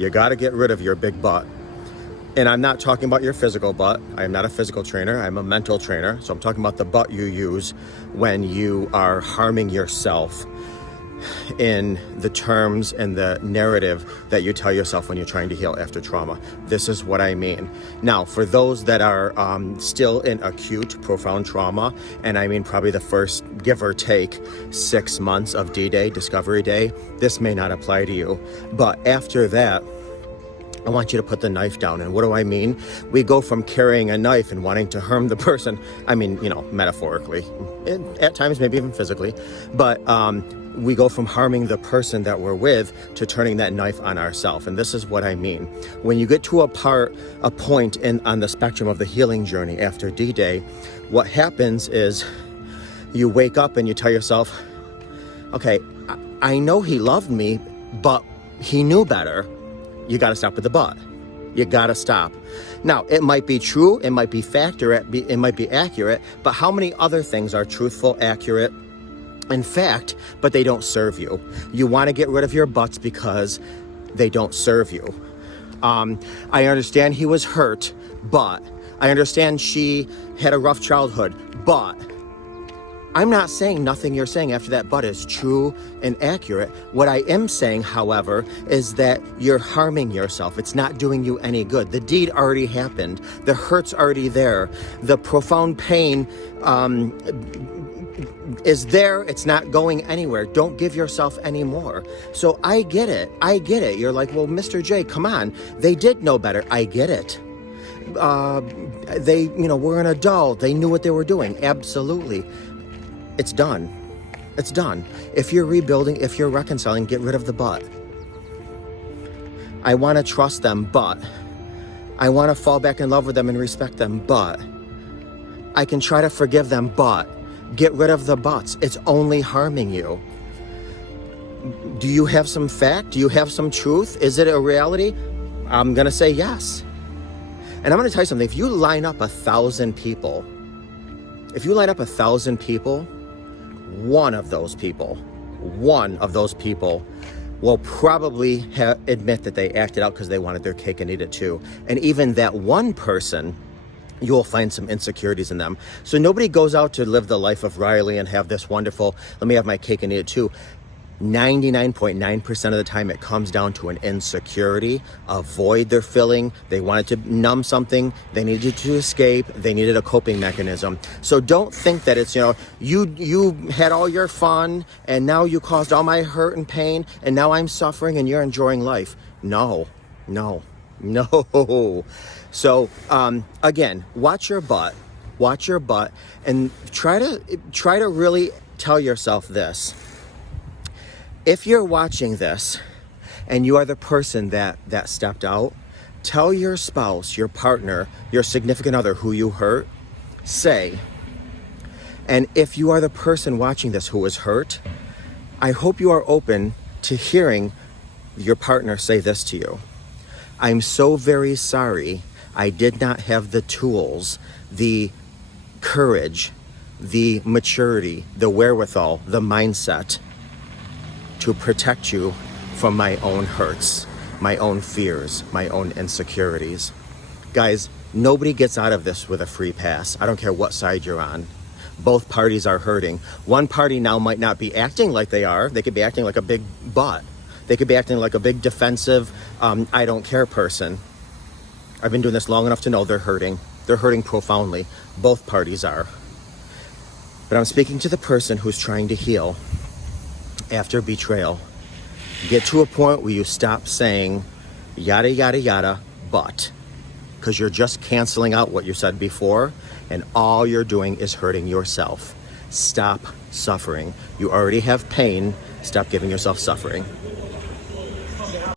You got to get rid of your big butt. And I'm not talking about your physical butt. I am not a physical trainer. I'm a mental trainer. So I'm talking about the butt you use when you are harming yourself in the terms and the narrative that you tell yourself when you're trying to heal after trauma. This is what I mean. Now, for those that are still in acute, profound trauma, and I mean probably the first, give or take, 6 months of D-Day, Discovery Day, this may not apply to you. But after that, I want you to put the knife down. And what do I mean? We go from carrying a knife and wanting to harm the person, I mean, metaphorically, and at times maybe even physically, but we go from harming the person that we're with to turning that knife on ourselves. And this is what I mean. When you get to a point on the spectrum of the healing journey after D-Day, what happens is you wake up and you tell yourself, okay, I know he loved me, but he knew better. You got to stop with the but. You got to stop. Now, it might be true, it might be it might be accurate, but how many other things are truthful, accurate, in fact, but they don't serve you? You want to get rid of your buts because they don't serve you. I understand he was hurt, but I understand she had a rough childhood, but I'm not saying nothing you're saying after that but is true and accurate. What I am saying, however, is that you're harming yourself. It's not doing you any good. The deed already happened. The hurt's already there. The profound pain is there. It's not going anywhere. Don't give yourself any more. So I get it. You're like, well, Mr. J, come on. They did know better. I get it. They were an adult. They knew what they were doing. Absolutely. It's done. It's done. If you're rebuilding, if you're reconciling, get rid of the but. I want to trust them, but I want to fall back in love with them and respect them, but I can try to forgive them, but get rid of the buts. It's only harming you. Do you have some fact? Do you have some truth? Is it a reality? I'm going to say yes. And I'm going to tell you something. If you line up 1,000 people, one of those people will probably admit that they acted out because they wanted their cake and eat it too. And even that one person, you will find some insecurities in them. So nobody goes out to live the life of Riley and have this wonderful, let me have my cake and eat it too. 99.9% of the time it comes down to an insecurity, a void they're filling. They wanted to numb something. They needed to escape. They needed a coping mechanism. So don't think that it's, you had all your fun and now you caused all my hurt and pain and now I'm suffering and you're enjoying life. No. So again, watch your butt and try to really tell yourself this. If you're watching this and you are the person that stepped out, tell your spouse, your partner, your significant other who you hurt, say, and if you are the person watching this who was hurt, I hope you are open to hearing your partner say this to you. I'm so very sorry I did not have the tools, the courage, the maturity, the wherewithal, the mindset to protect you from my own hurts, my own fears, my own insecurities. Guys, nobody gets out of this with a free pass. I don't care what side you're on. Both parties are hurting. One party now might not be acting like they are. They could be acting like a big butt. They could be acting like a big defensive, I don't care person. I've been doing this long enough to know they're hurting. They're hurting profoundly. Both parties are. But I'm speaking to the person who's trying to heal after betrayal. Get to a point where you stop saying yada, yada, yada, but, because you're just canceling out what you said before, and all you're doing is hurting yourself. Stop suffering. You already have pain. Stop giving yourself suffering.